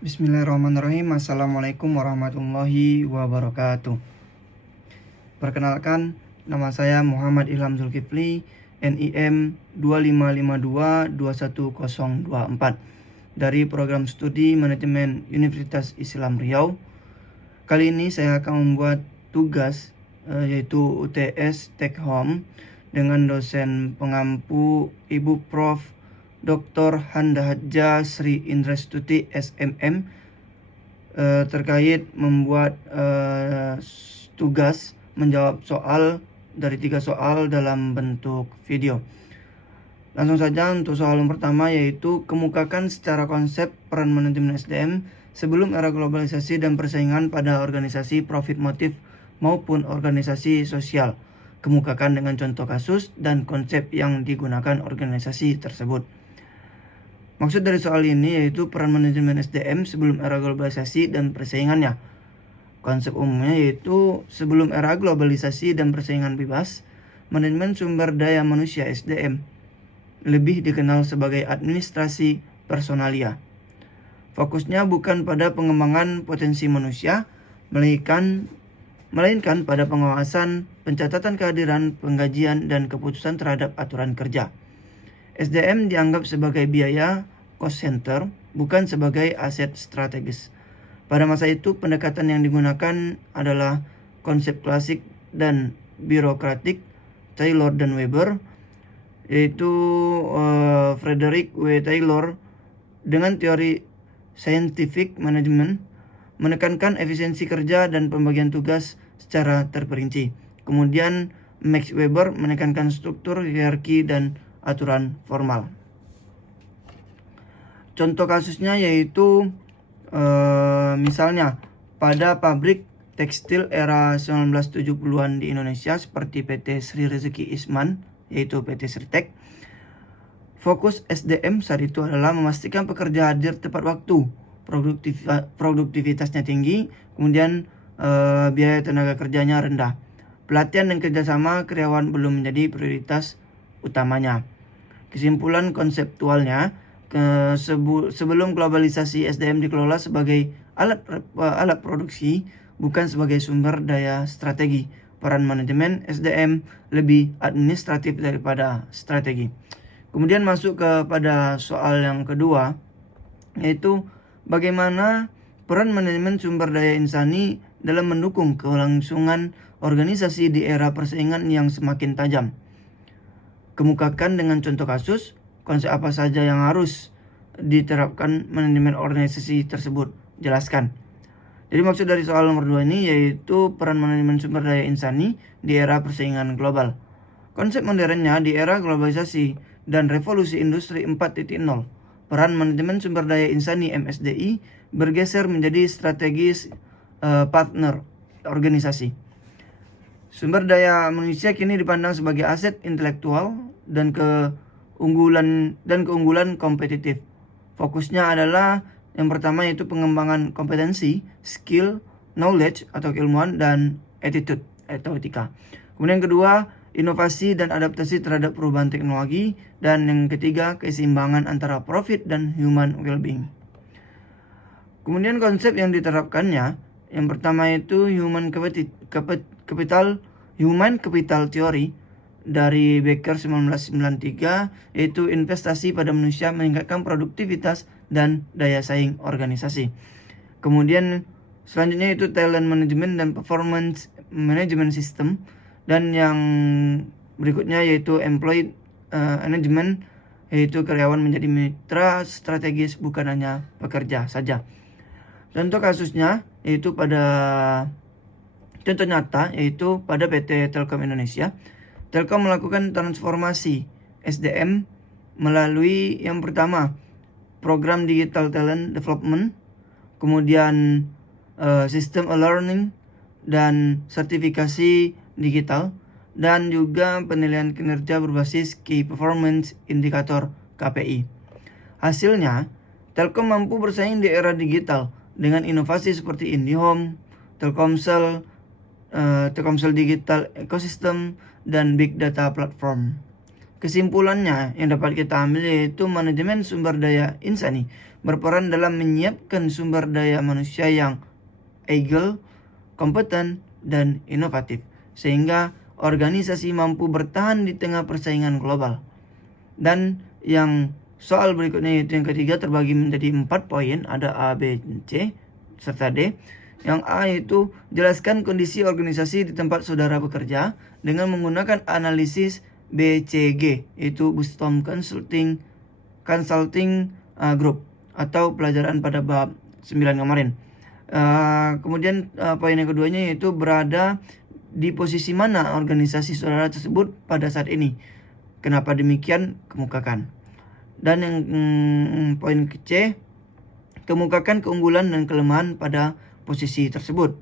Bismillahirrahmanirrahim. Assalamualaikum warahmatullahi wabarakatuh. Perkenalkan, nama saya Muhammad Ilham Zulkifli, NIM 25522104 dari Program Studi Manajemen Universitas Islam Riau. Kali ini saya akan membuat tugas yaitu UTS Take Home dengan dosen pengampu Ibu Prof. Dr. Handa Hadja Sri Indrastuti SMM terkait membuat tugas menjawab soal dari 3 soal dalam bentuk video. Langsung saja untuk soal yang pertama, yaitu kemukakan secara konsep peran manajemen SDM sebelum era globalisasi dan persaingan pada organisasi profit motif maupun organisasi sosial. Kemukakan dengan contoh kasus dan konsep yang digunakan organisasi tersebut. Maksud dari soal ini yaitu peran manajemen SDM sebelum era globalisasi dan persaingannya. Konsep umumnya yaitu sebelum era globalisasi dan persaingan bebas, manajemen sumber daya manusia SDM lebih dikenal sebagai administrasi personalia. Fokusnya bukan pada pengembangan potensi manusia, melainkan pada pengawasan, pencatatan kehadiran, penggajian, dan keputusan terhadap aturan kerja. SDM dianggap sebagai biaya cost center, bukan sebagai aset strategis. Pada masa itu, pendekatan yang digunakan adalah konsep klasik dan birokratik Taylor dan Weber, yaitu Frederick W. Taylor dengan teori scientific management menekankan efisiensi kerja dan pembagian tugas secara terperinci. Kemudian Max Weber menekankan struktur, hierarki, dan aturan formal. Contoh kasusnya yaitu misalnya pada pabrik tekstil era 1970-an di Indonesia seperti PT Sri Rezeki Isman, yaitu PT Sritek. Fokus SDM saat itu adalah memastikan pekerja hadir tepat waktu, produktivitasnya tinggi, kemudian biaya tenaga kerjanya rendah. Pelatihan dan kerjasama karyawan belum menjadi prioritas utamanya. Kesimpulan konseptualnya, sebelum globalisasi SDM dikelola sebagai alat produksi, bukan sebagai sumber daya strategi. Peran manajemen SDM lebih administratif daripada strategi. Kemudian masuk kepada soal yang kedua, yaitu bagaimana peran manajemen sumber daya insani dalam mendukung kelangsungan organisasi di era persaingan yang semakin tajam. Kemukakan dengan contoh kasus, konsep apa saja yang harus diterapkan manajemen organisasi tersebut. Jelaskan. Jadi maksud dari soal nomor 2 ini yaitu peran manajemen sumber daya insani di era persaingan global. Konsep modernnya di era globalisasi dan revolusi industri 4.0, peran manajemen sumber daya insani MSDI bergeser menjadi strategis partner organisasi. Sumber daya manusia kini dipandang sebagai aset intelektual dan keunggulan kompetitif. Fokusnya adalah yang pertama yaitu pengembangan kompetensi, skill, knowledge atau keilmuan, dan attitude atau etika. Kemudian kedua, inovasi dan adaptasi terhadap perubahan teknologi, dan yang ketiga, keseimbangan antara profit dan human well-being. Kemudian konsep yang diterapkannya, yang pertama itu human capital theory dari Becker 1993, yaitu investasi pada manusia meningkatkan produktivitas dan daya saing organisasi. Kemudian selanjutnya itu talent management dan performance management system, dan yang berikutnya yaitu employee management, yaitu karyawan menjadi mitra strategis bukan hanya pekerja saja. Contoh kasusnya yaitu contoh nyata yaitu pada PT Telkom Indonesia. Telkom melakukan transformasi SDM melalui yang pertama program digital talent development, kemudian sistem e-learning dan sertifikasi digital, dan juga penilaian kinerja berbasis Key Performance Indicator KPI. Hasilnya, Telkom mampu bersaing di era digital dengan inovasi seperti IndiHome, Telkomsel Digital Ecosystem, dan Big Data Platform. Kesimpulannya yang dapat kita ambil yaitu manajemen sumber daya insani berperan dalam menyiapkan sumber daya manusia yang agile, kompeten, dan inovatif, sehingga organisasi mampu bertahan di tengah persaingan global. Dan yang soal berikutnya yaitu yang ketiga terbagi menjadi 4 poin, ada A, B, C, serta D. Yang A yaitu jelaskan kondisi organisasi di tempat saudara bekerja dengan menggunakan analisis BCG, yaitu Boston Consulting Group atau pelajaran pada bab 9 kemarin. Kemudian poin yang keduanya yaitu berada di posisi mana organisasi saudara tersebut pada saat ini. Kenapa demikian, kemukakan. Dan yang poin C, kemukakan keunggulan dan kelemahan pada posisi tersebut.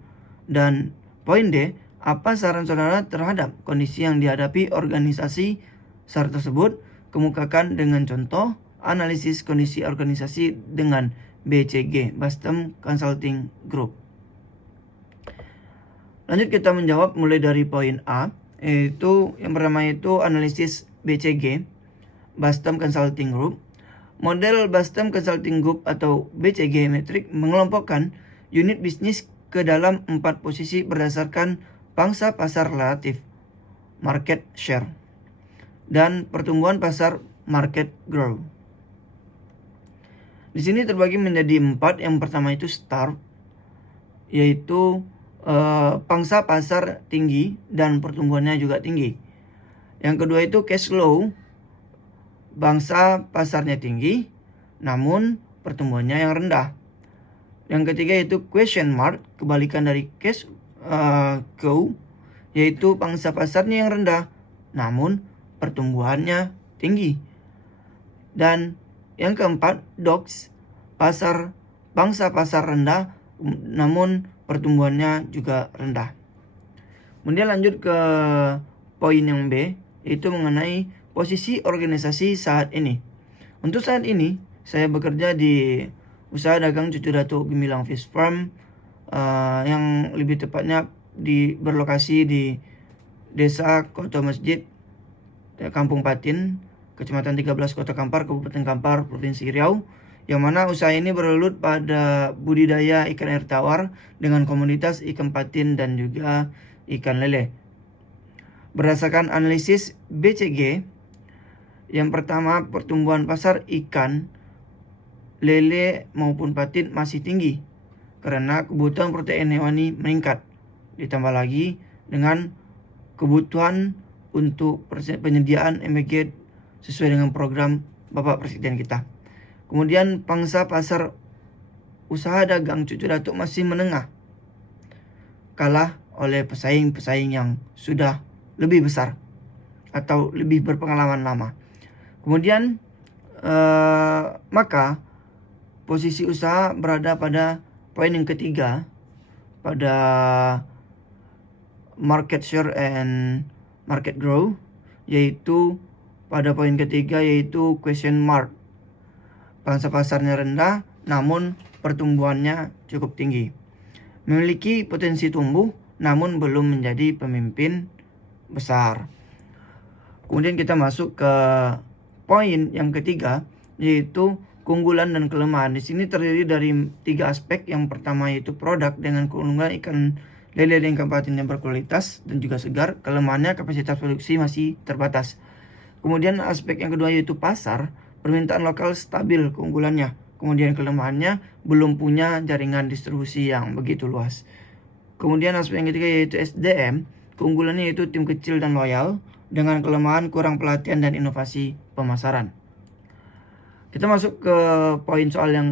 Dan poin D, apa saran saudara terhadap kondisi yang dihadapi organisasi SAR tersebut? Kemukakan dengan contoh analisis kondisi organisasi dengan BCG, Boston Consulting Group. Lanjut kita menjawab mulai dari poin A, yaitu yang pertama itu analisis BCG, Boston Consulting Group. Model Boston Consulting Group atau BCG metrik mengelompokkan unit bisnis ke dalam 4 posisi berdasarkan pangsa pasar relatif, market share, dan pertumbuhan pasar, market growth. Di sini terbagi menjadi 4. Yang pertama itu STAR, yaitu pangsa pasar tinggi dan pertumbuhannya juga tinggi. Yang kedua itu cash flow, pangsa pasarnya tinggi namun pertumbuhannya yang rendah. Yang ketiga itu question mark, kebalikan dari cash cow, yaitu pangsa pasarnya yang rendah namun pertumbuhannya tinggi. Dan yang keempat dogs, pangsa pasar rendah namun pertumbuhannya juga rendah. Kemudian lanjut ke poin yang B, yaitu mengenai posisi organisasi saat ini. Untuk saat ini saya bekerja di usaha dagang Cucu Datuk Gemilang Fish Farm, yang lebih tepatnya berlokasi di Desa Kota Masjid, Kampung Patin, Kecamatan 13 Kota Kampar, Kabupaten Kampar, Provinsi Riau, yang mana usaha ini bergelut pada budidaya ikan air tawar dengan komoditas ikan patin dan juga ikan lele. Berdasarkan analisis BCG, yang pertama pertumbuhan pasar ikan lele maupun patin masih tinggi karena kebutuhan protein hewani meningkat, ditambah lagi dengan kebutuhan untuk penyediaan MBG sesuai dengan program Bapak Presiden kita. Kemudian pangsa pasar usaha dagang Cucu Datuk masih menengah, kalah oleh pesaing-pesaing yang sudah lebih besar atau lebih berpengalaman lama. Kemudian maka posisi usaha berada pada poin yang ketiga, pada market share and market growth, yaitu pada poin ketiga yaitu question mark. Pangsa pasarnya rendah namun pertumbuhannya cukup tinggi. Memiliki potensi tumbuh namun belum menjadi pemimpin besar. Kemudian kita masuk ke poin yang ketiga, yaitu keunggulan dan kelemahan. Di sini terdiri dari 3 aspek. Yang pertama yaitu produk dengan keunggulan ikan lele dan ikan patin yang berkualitas dan juga segar. Kelemahannya kapasitas produksi masih terbatas. Kemudian aspek yang kedua yaitu pasar, permintaan lokal stabil keunggulannya. Kemudian kelemahannya belum punya jaringan distribusi yang begitu luas. Kemudian aspek yang ketiga yaitu SDM, keunggulannya yaitu tim kecil dan loyal, dengan kelemahan kurang pelatihan dan inovasi pemasaran. Kita masuk ke poin soal yang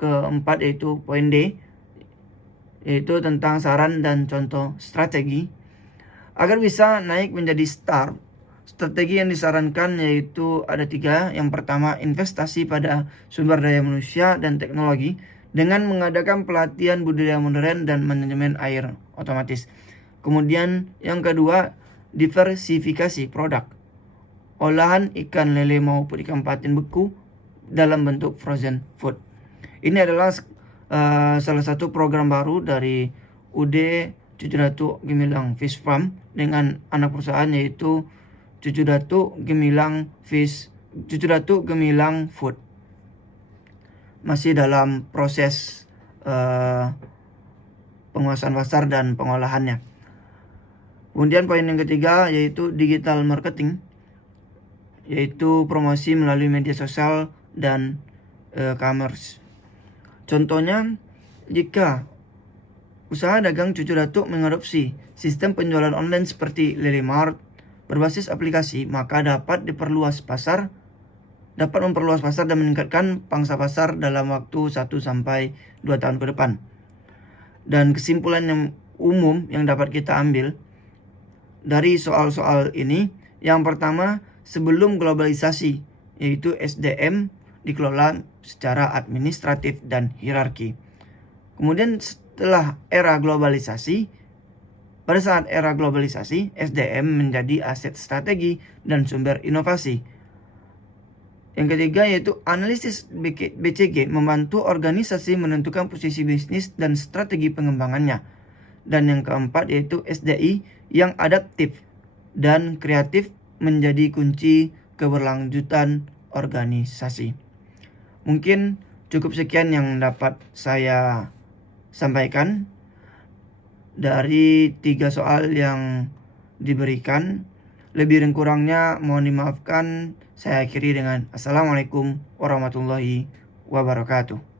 keempat yaitu poin D, yaitu tentang saran dan contoh strategi. Agar bisa naik menjadi STAR, strategi yang disarankan yaitu ada 3. Yang pertama, investasi pada sumber daya manusia dan teknologi dengan mengadakan pelatihan budidaya modern dan manajemen air otomatis. Kemudian yang kedua, diversifikasi produk, olahan ikan lele maupun ikan patin beku dalam bentuk frozen food. Ini adalah salah satu program baru dari UD Cucu Datuk Gemilang Fish Farm dengan anak perusahaan yaitu Cucu Datuk Gemilang Fish, Cucu Datuk Gemilang Food. Masih dalam proses penguasaan pasar dan pengolahannya. Kemudian poin yang ketiga yaitu digital marketing, yaitu promosi melalui media sosial dan e-commerce. Contohnya, jika usaha dagang Cucu Datuk mengadopsi sistem penjualan online seperti Lily Mart berbasis aplikasi, maka dapat memperluas pasar dan meningkatkan pangsa pasar dalam waktu 1-2 tahun ke depan. Dan kesimpulan yang umum yang dapat kita ambil dari soal-soal ini, yang pertama, sebelum globalisasi, yaitu SDM dikelola secara administratif dan hierarki. Kemudian setelah era globalisasi, pada saat era globalisasi, SDM menjadi aset strategi dan sumber inovasi. Yang ketiga yaitu analisis BCG membantu organisasi menentukan posisi bisnis dan strategi pengembangannya. Dan yang keempat yaitu SDI yang adaptif dan kreatif menjadi kunci keberlanjutan organisasi. Mungkin cukup sekian yang dapat saya sampaikan dari 3 soal yang diberikan. Lebih dan kurangnya mohon dimaafkan. Saya akhiri dengan Assalamualaikum warahmatullahi wabarakatuh.